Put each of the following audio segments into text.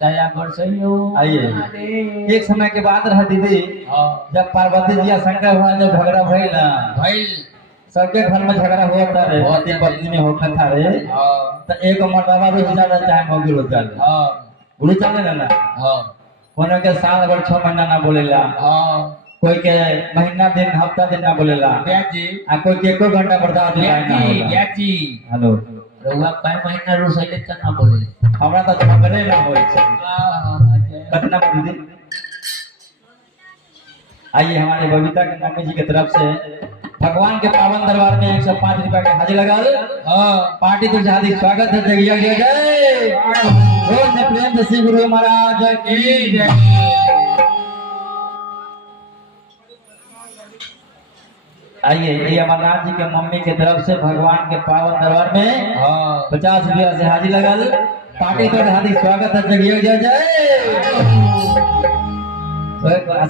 दया कर सहियो। आइए एक समय के बाद रहा दीदी जब पार्वती जी और शंकर भगवान जब झगड़ा भइल ना भइल सबके घर में झगड़ा हुआ था रे पति पत्नी में होता था रे तो एक मर्दावा भी ज्यादा चाहे मौगी हो जाए बुढ़ी चले ना कोनो के साल भर 6 महीना ना बोलेला कोई के महीना दिन हफ्ता दिन ना बोलेला जी आ कोई के एको घंटा बर्दाश्त ना होला जी हेलो रउआ कई महीना रोसैले त ना बोले हमरा तो झगड़े ना होई छै कितना दीदी। आइए हमारे बबीता के मम्मी जी की तरफ से भगवान के पावन दरबार में 105 रुपया के हाजिर लगा पार्टी तो हार्दिक स्वागत है जय जय जय बोल ने प्रेम से श्री गुरु महाराज की जय। आइए ये अमरनाथ जी के मम्मी की तरफ से भगवान के पावन दरबार में 50 रुपया से हाजिर लगा पार्टी तो हार्दिक स्वागत है जय जय जय।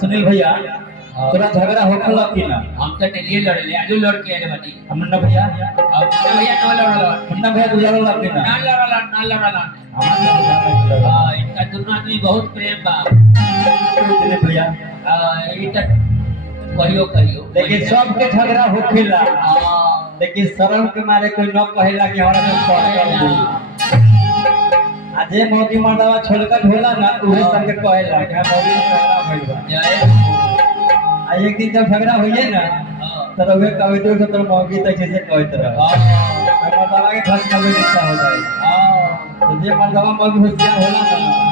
सुनील भैया तोरा झगड़ा होखल कि ना हम तो डेली लड़ले आजू लड़ के आले बानी मुन्ना भैया अब भैया न लड़ल मुन्ना भैया तू लड़ल कि ना ना लड़ल हां इनका दोनों आदमी बहुत प्रेम बा सुनील भैया ई त कहियो लेकिन सबके झगड़ा होखेला लेकिन शर्म के मारे कोई न कहेला कि हमरा में सॉल्व कर दे आजे मोदी मर्दावा छोलका ढोला ना उहे संग कहेला कि मोदी झगड़ा भइल बा जय आ एक दिन जब झगड़ा होइए ना तो रवे कवितो के तो मौगी तक जैसे कहत रहा मर्दावा के घर में रिश्ता हो जाए तो जे मर्दावा मौगी होशियार होला ना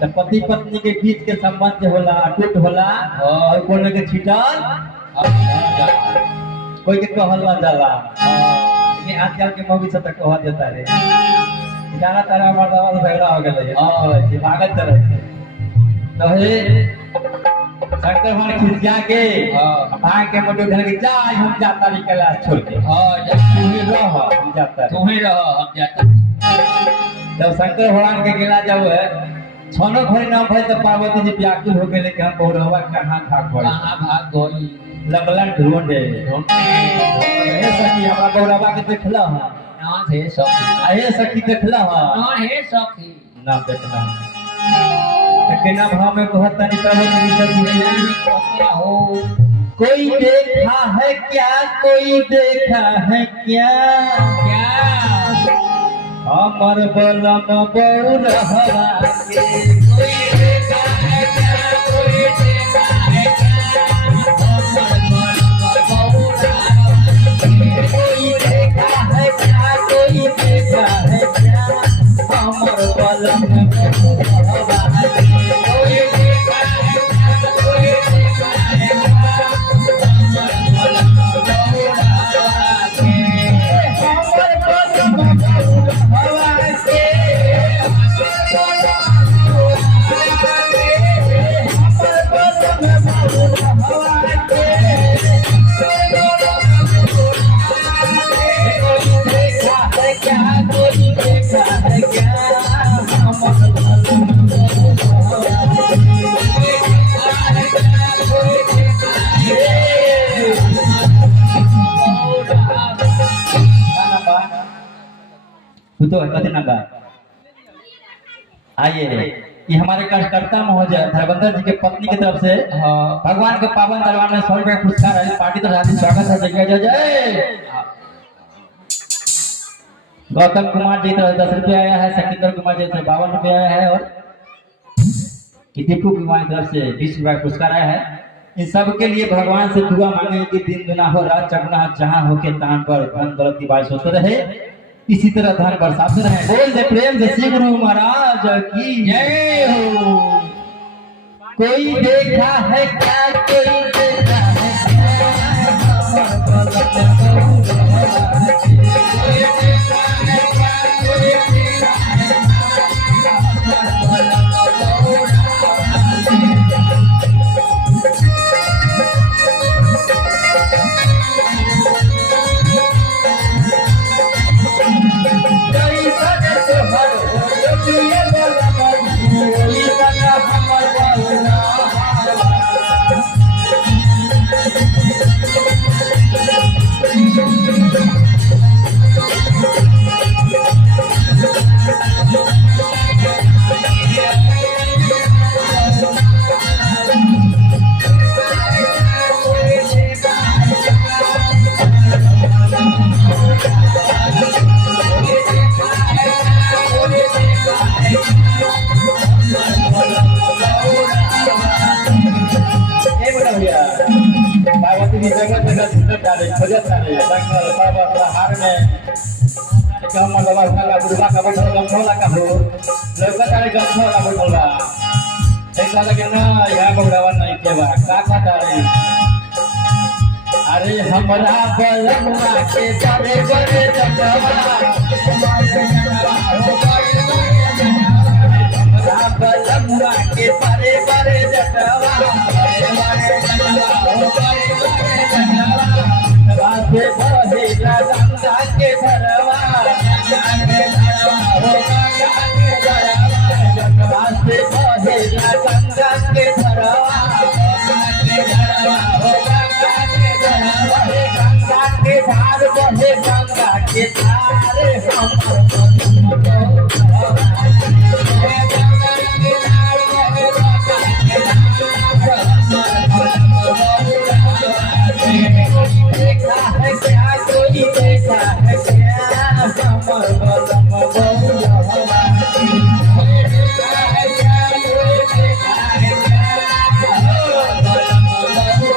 तो पति पत्नी के बीच के संबंध जो होला अटूट होला और कोनो के छिटल कोई के कहल ना जाला लेकिन आजकल के मौगी से तक कह देता रे जाना तारा मर्दावा से झगड़ा हो गेलै हां भागत चले तो हे शंकर भगवान खिसिया के भाग के मोटो घर के जा हम जाता रे कैलाश छोड़ के तू ही रह हम जाता हम जाता। जब शंकर भगवान के गेला जब है छनो घड़ी ना भई तो पार्वती जी व्याकुल हो गेले कि हम बौरवा कहां भाग गई लगलन ढूंढे हे सखी हमरा बौरवा के देखला हां ना हे सखी हे सखी देखला हां ना हे सखी ना देखला केना भाव में कहता नहीं पार्वती जी क्या हो कोई देखा है क्या कोई देखा है क्या अमर बलम बौरहवा के कोई देखा है क्या कोई देखा है क्या अमर बलम कोई देखा है क्या कोई देखा है क्या अमर बलम बौरहवा के कोई देखा है क्या कोई देखा है क्या अमर बलम बौरहवा के अमर बलम बौरहवा के तो कथी ना आइए ये हमारे कार्यकर्ता महोदय धर्मेंद्र जी के पत्नी की तरफ से भगवान के पावन दरबार में 100 रुपए पुरस्कार है पार्टी तो हार्दिक स्वागत है जय जय जय। गौतम कुमार जी तरफ 10 रुपये आया है सकिंदर कुमार जी तरफ 52 रुपये आया है और दीपू कुमार की तरफ से 20 रुपये पुरस्कार आया है। इन सब के लिए भगवान से दुआ मांगे कि दिन दुना हो रात चगुना जहाँ हो के तान पर धन दौलत की बारिश होते रहे इसी तरह धन बरसाते रहे। बोल दे प्रेम से श्री गुरु महाराज की जय हो। कोई देखा है क्या कोई देखा है खोजत रे जंगल पर्वत पहाड़ में कम लगवा का दुर्गा का बैठल गमछोला का हो लौका तारे गमछोला बैठल बा देखा लगे ना यहाँ बगड़ावा नहीं के बा का कहता रे अरे हमरा बलमुआ के बड़े बड़े जगवा हमरा बलमुआ के बड़े बड़े जगवा राधे बहे गंगा के धरवा राधे बहे गंगा के धरवा गंगा के धार बहे गंगा के धार देखा है क्या कोई देखा है क्या हमर बलम बहुलवा देखा है क्या कोई देखा है क्या बलम बहुलवा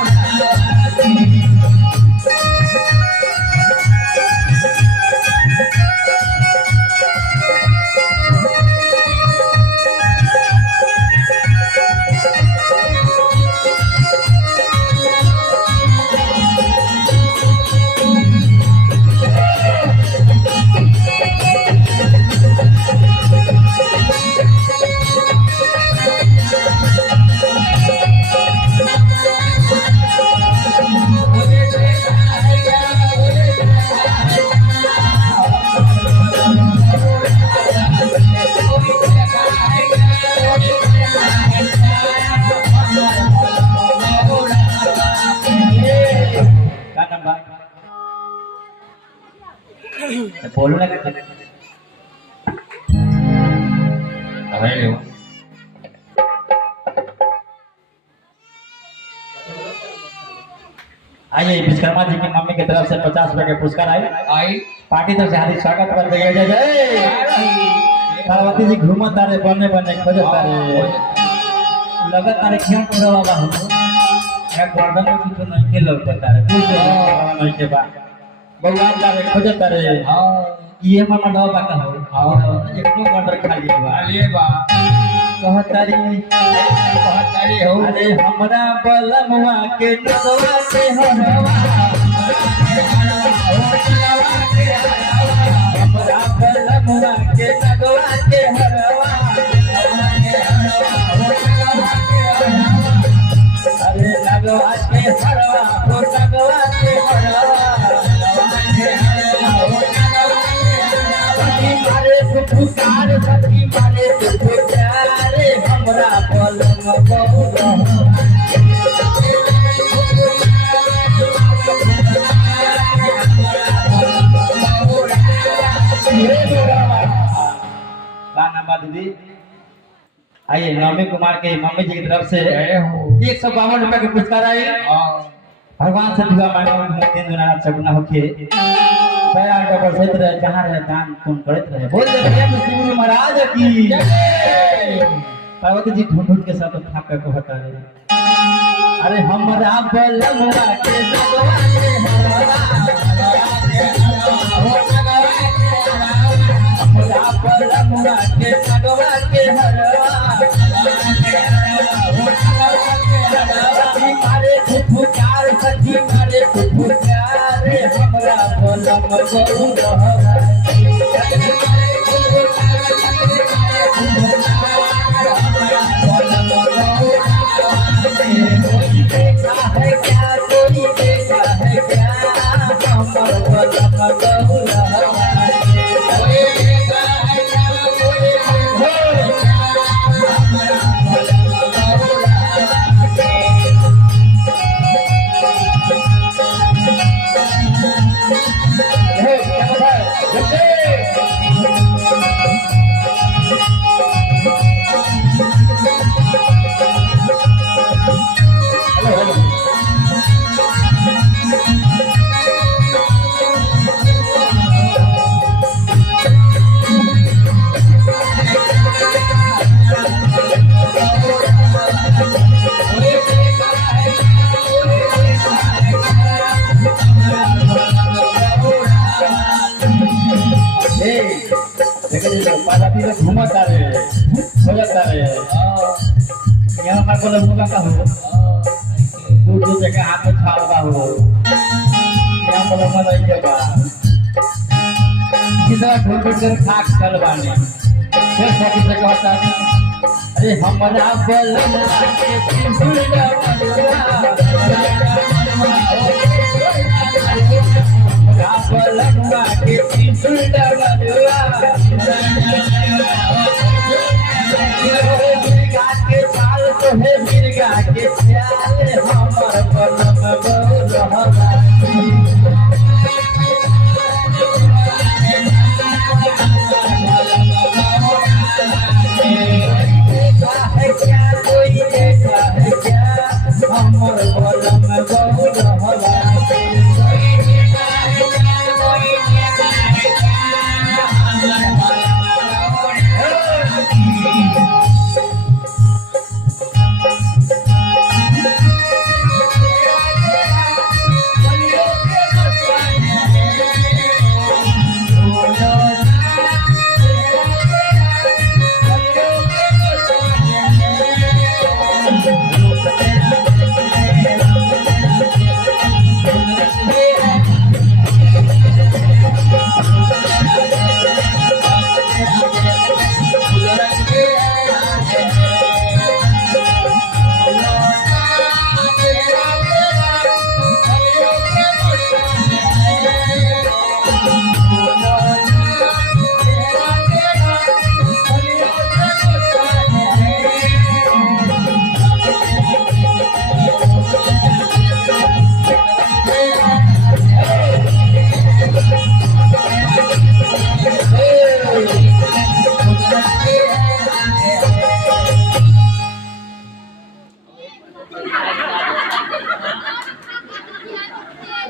बोलो ना आइए विश्वकर्मा जी की मम्मी की तरफ से 50 रुपए के पुरस्कार आई पार्टी तरफ से हार्दिक स्वागत कर दिया जय जय पार्वती जी घूमत तारे बने बने खोजत तारे लगत तारे क्यों पूरा बाबा हम एक गर्दन में कुछ नहीं के लोग तारे कुछ नहीं के बा भगवान तारे खोजत तारे ये मामा नौ बाका हो एकनो मर्डर खा लिए बा ये बा कहतारी हो अरे हमरा बलमुआ के नगवा से हरवा हमरा बलमुआ के नगवा के हरवा अरे नगवा के हरवा हो नगवा के हरवा मारे पुकार सखी मारे पुकार हमरा बलम बहुलवा दीदी आइए नवमी कुमार के मम्मी जी की तरफ से 152 रुपए के पुरस्कार आए भगवान से दुआ मांगे दिन दुना सगुना होके दया का बरसत रहे जहाँ रहे दान तुम करत रहे बोल दे भैया मुस्लिम महाराज की पार्वती जी ढूंढ ढूंढ के साथ उठा कर कहता रहे अरे हमरा बलमुआ के नगवा के हरवा हमरा बलमुआ के नगवा के हरवा मारे फुफुकार सखी मारे फुफुकार हमरा बलम बहुलवा देखा है क्या कोई देखा है क्या हमर बलम बहुलवा देखा है क्या कोई देखा घूमता रे खोजता रे यहाँ पर बोला मुका का हो दूर जगह हाथ में छाल बा हो यहाँ बोला मन आई जगह कितना ढूंढ कर खाक चल बाने फिर साथी से कहता अरे हमारा बलम के पिंपल बलमुआ के पिंपल मिर्गा के चाल तो है मिर्गा के चाल हमार बलम रहला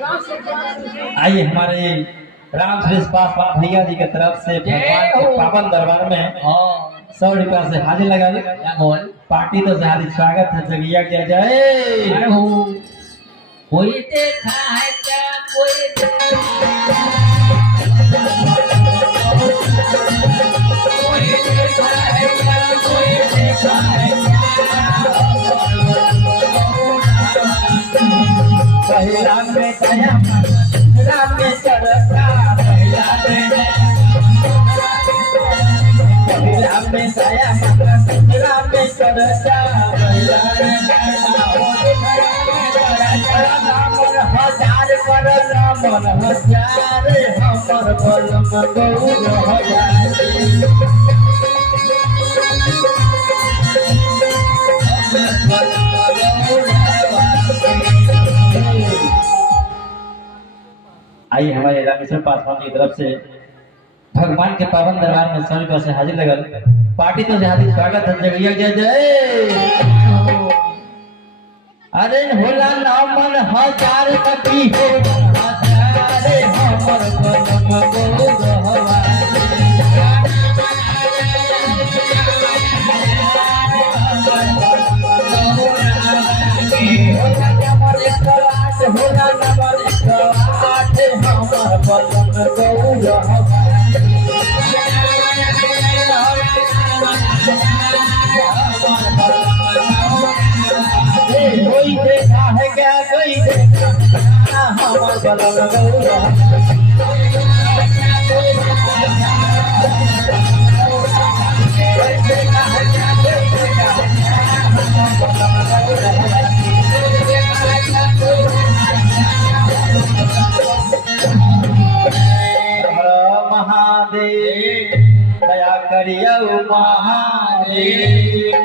आइए हमारे राम श्री पासवान भैया जी की तरफ से भगवान के पावन दरबार में 100 रुपया से हाजिर लगा दी पार्टी तो हार्दिक स्वागत है जगिया किया जाए कोई देखा है क्या कोई देखा है क्या कोई देखा है पहिला में दया राम में चरता पहिला में दया राम में चरता पहिला में हजार पर रामन हजार हमर बलम गौर हजार आइए हमारे रामेश्वर पासवान की तरफ से भगवान के पावन दरबार में 100 रुपया से हाजिर लगल पार्टी तो हार्दिक स्वागत है जगिया जय जय अरे होला नामन हजार तकी हो हजार हमर बलम गौर होला नंबर 108 हमर बलम गौर कोई देखा है क्या कोई देखा हमर बलम गौर महादेव दया करियो महादेव